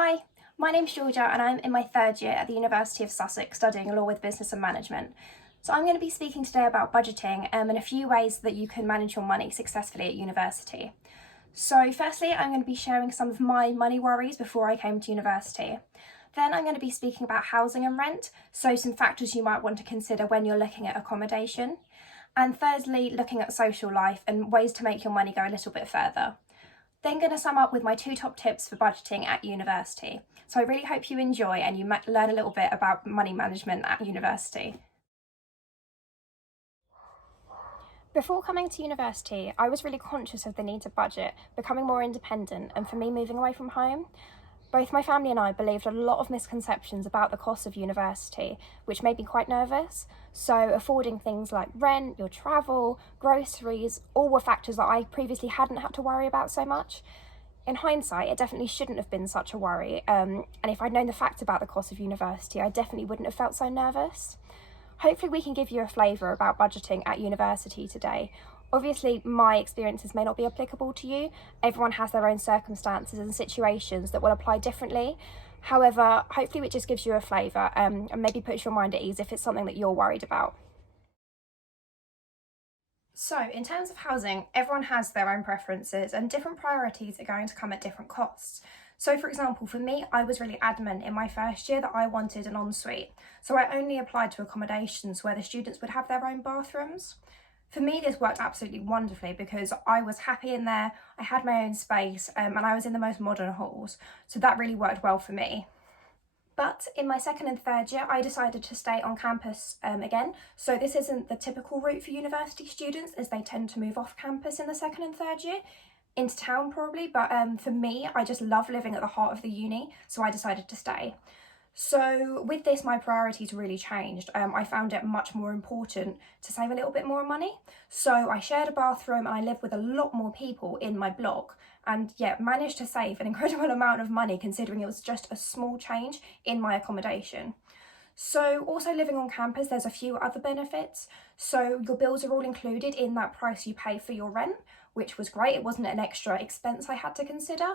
Hi, my name's Jorja and I'm in my third year at the University of Sussex studying law with business and management. So I'm going to be speaking today about budgeting and a few ways that you can manage your money successfully at university. So firstly, I'm going to be sharing some of my money worries before I came to university. Then I'm going to be speaking about housing and rent, so some factors you might want to consider when you're looking at accommodation. And thirdly, looking at social life and ways to make your money go a little bit further. Then going to sum up with my two top tips for budgeting at university. So I really hope you enjoy and you learn a little bit about money management at university. Before coming to university, I was really conscious of the need to budget, becoming more independent, and for me moving away from home. Both my family and I believed a lot of misconceptions about the cost of university, which made me quite nervous. So affording things like rent, your travel, groceries, all were factors that I previously hadn't had to worry about so much. In hindsight, it definitely shouldn't have been such a worry. And if I'd known the facts about the cost of university, I definitely wouldn't have felt so nervous. Hopefully we can give you a flavour about budgeting at university today. Obviously, my experiences may not be applicable to you. Everyone has their own circumstances and situations that will apply differently. However, hopefully it just gives you a flavour and maybe puts your mind at ease if it's something that you're worried about. So, in terms of housing, everyone has their own preferences and different priorities are going to come at different costs. So, for example, for me, I was really adamant in my first year that I wanted an ensuite. So I only applied to accommodations where the students would have their own bathrooms. For me, this worked absolutely wonderfully because I was happy in there, I had my own space, and I was in the most modern halls. So that really worked well for me. But in my second and third year, I decided to stay on campus again. So this isn't the typical route for university students, as they tend to move off campus in the second and third year, into town probably. But for me, I just love living at the heart of the uni, so I decided to stay. So with this, my priorities really changed. I found it much more important to save a little bit more money. So I shared a bathroom and I lived with a lot more people in my block and managed to save an incredible amount of money considering it was just a small change in my accommodation. So also living on campus, there's a few other benefits. So your bills are all included in that price you pay for your rent, which was great. It wasn't an extra expense I had to consider.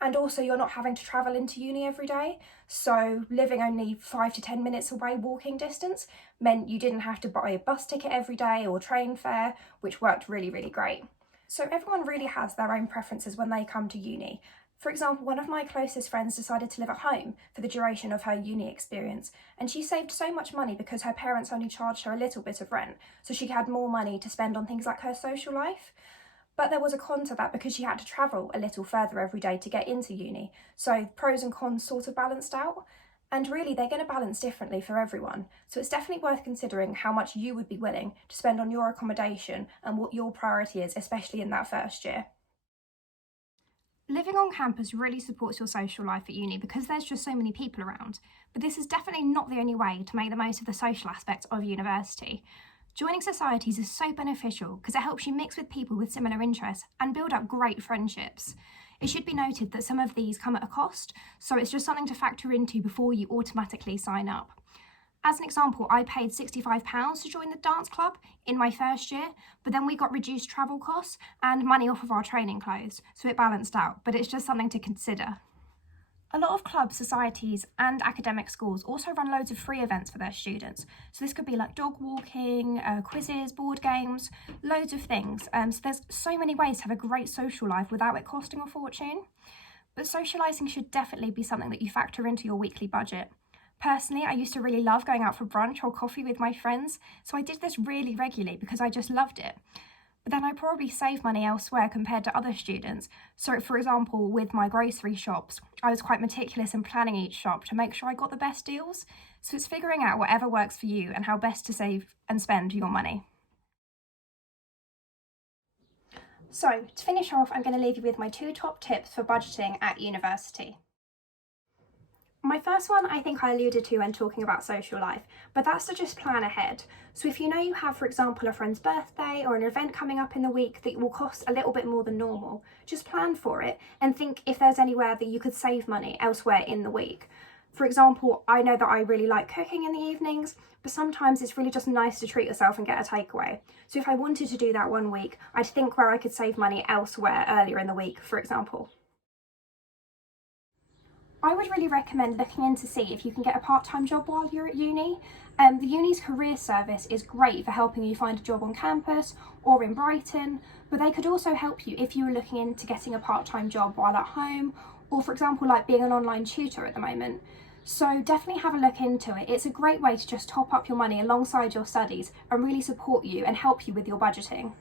And also you're not having to travel into uni every day. So living only 5 to 10 minutes away walking distance meant you didn't have to buy a bus ticket every day or train fare, which worked really, really great. So everyone really has their own preferences when they come to uni. For example, one of my closest friends decided to live at home for the duration of her uni experience, and she saved so much money because her parents only charged her a little bit of rent, so she had more money to spend on things like her social life. But there was a con to that because she had to travel a little further every day to get into uni. So pros and cons sort of balanced out. And really, they're going to balance differently for everyone. So it's definitely worth considering how much you would be willing to spend on your accommodation and what your priority is, especially in that first year. Living on campus really supports your social life at uni because there's just so many people around. But this is definitely not the only way to make the most of the social aspect of university. Joining societies is so beneficial because it helps you mix with people with similar interests and build up great friendships. It should be noted that some of these come at a cost, so it's just something to factor into before you automatically sign up. As an example, I paid £65 to join the dance club in my first year, but then we got reduced travel costs and money off of our training clothes, so it balanced out, but it's just something to consider. A lot of clubs, societies and academic schools also run loads of free events for their students. So this could be like dog walking, quizzes, board games, loads of things. So there's so many ways to have a great social life without it costing a fortune. But socialising should definitely be something that you factor into your weekly budget. Personally, I used to really love going out for brunch or coffee with my friends, so I did this really regularly because I just loved it. But then I probably save money elsewhere compared to other students. So for example, with my grocery shops, I was quite meticulous in planning each shop to make sure I got the best deals. So it's figuring out whatever works for you and how best to save and spend your money. So to finish off, I'm going to leave you with my two top tips for budgeting at university. My first one I think I alluded to when talking about social life, but that's to just plan ahead. So if you know you have, for example, a friend's birthday or an event coming up in the week that will cost a little bit more than normal, just plan for it and think if there's anywhere that you could save money elsewhere in the week. For example, I know that I really like cooking in the evenings, but sometimes it's really just nice to treat yourself and get a takeaway. So if I wanted to do that one week, I'd think where I could save money elsewhere earlier in the week, for example. I would really recommend looking in to see if you can get a part-time job while you're at uni. The uni's career service is great for helping you find a job on campus or in Brighton, but they could also help you if you were looking into getting a part-time job while at home, or for example like being an online tutor at the moment. So definitely have a look into it. It's a great way to just top up your money alongside your studies and really support you and help you with your budgeting.